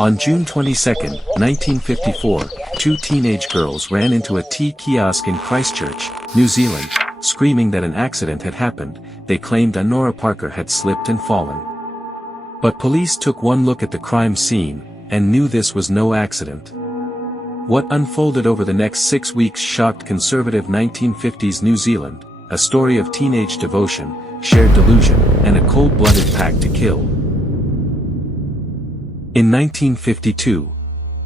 On June 22, 1954, two teenage girls ran into a tea kiosk in Christchurch, New Zealand, screaming that an accident had happened. They claimed Honora Parker had slipped and fallen. But police took one look at the crime scene, and knew this was no accident. What unfolded over the next 6 weeks shocked conservative 1950s New Zealand, a story of teenage devotion, shared delusion, and a cold-blooded pact to kill. In 1952,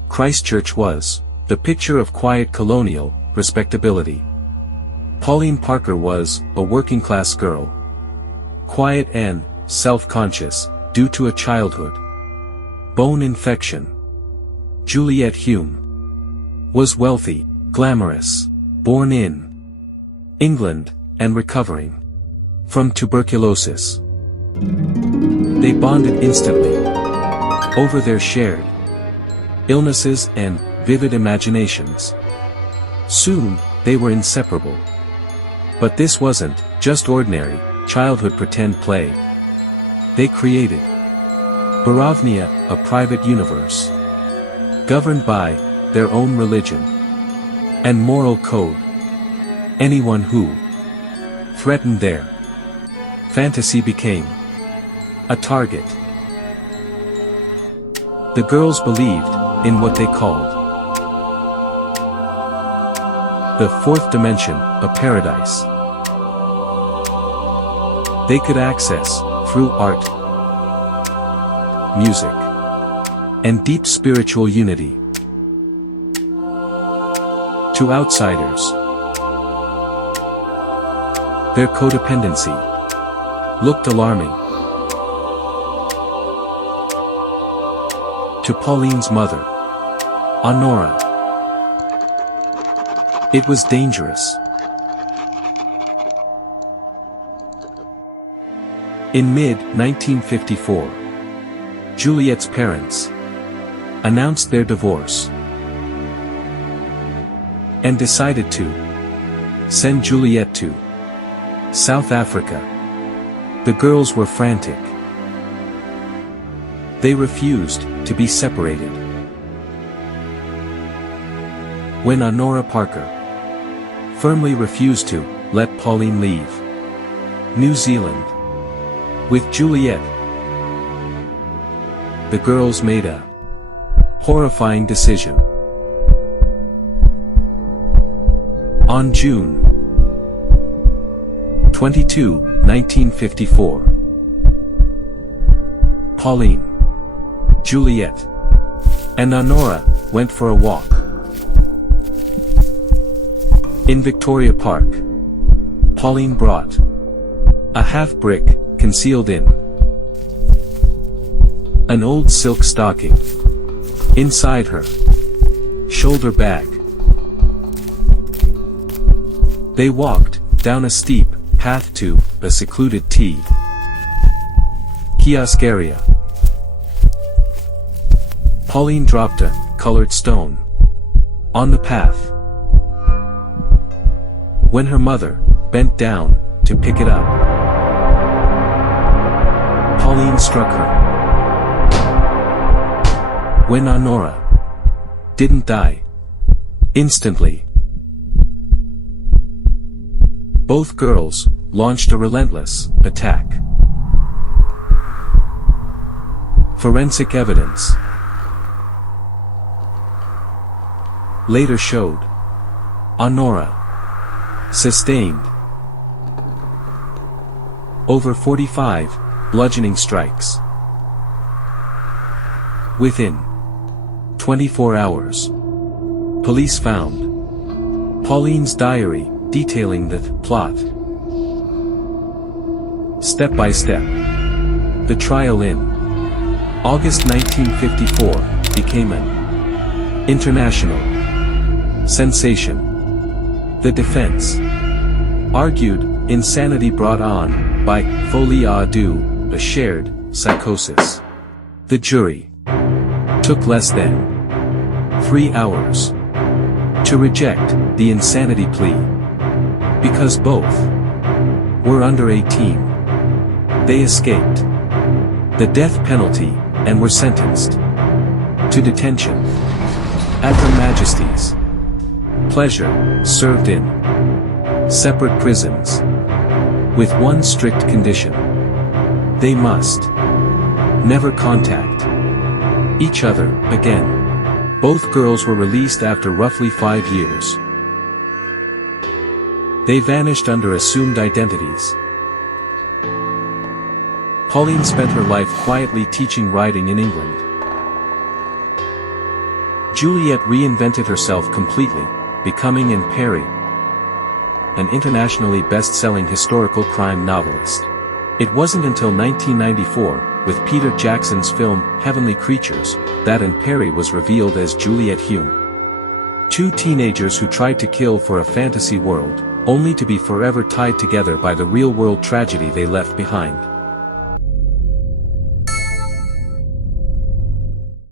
Christchurch was the picture of quiet colonial respectability. Pauline Parker was a working-class girl, quiet and self-conscious due to a childhood bone infection. Juliet Hulme was wealthy, glamorous, born in England, and recovering from tuberculosis. They bonded instantly over their shared illnesses and vivid imaginations. Soon, they were inseparable. But this wasn't just ordinary childhood pretend play. They created Barovnia, a private universe, governed by their own religion and moral code. Anyone who threatened their fantasy became a target. The girls believed in what they called the fourth dimension, a paradise they could access through art, music, and deep spiritual unity. To outsiders, their codependency looked alarming. To Pauline's mother, Honora, it was dangerous. In mid-1954, Juliet's parents announced their divorce and decided to send Juliet to South Africa. The girls were frantic. They refused to be separated. When Honora Parker firmly refused to let Pauline leave New Zealand with Juliet, the girls made a horrifying decision. On June 22, 1954, Pauline, Juliet, and Honora went for a walk in Victoria Park. Pauline brought a half-brick concealed in an old silk stocking inside her shoulder bag. They walked down a steep path to a secluded tea kiosk area. Pauline dropped a colored stone on the path. When her mother bent down to pick it up, Pauline struck her. When Honora didn't die instantly, both girls launched a relentless attack. Forensic evidence later showed Honora sustained over 45 bludgeoning strikes within 24 hours. Police found Pauline's diary detailing the plot step by step. The trial in August 1954 became an international sensation. The defense argued insanity brought on by folie à deux, a shared psychosis. The jury took less than 3 hours to reject the insanity plea. Because both were under 18, they escaped the death penalty and were sentenced To detention. At Her Majesty's pleasure, served in separate prisons. With one strict condition. They must never contact each other again. Both girls were released after roughly 5 years. They vanished under assumed identities. Pauline spent her life quietly teaching riding in England. Juliet reinvented herself completely, becoming in Perry, an internationally best-selling historical crime novelist. It wasn't until 1994, with Peter Jackson's film, Heavenly Creatures, that Anne Perry was revealed as Juliet Hulme. Two teenagers who tried to kill for a fantasy world, only to be forever tied together by the real-world tragedy they left behind.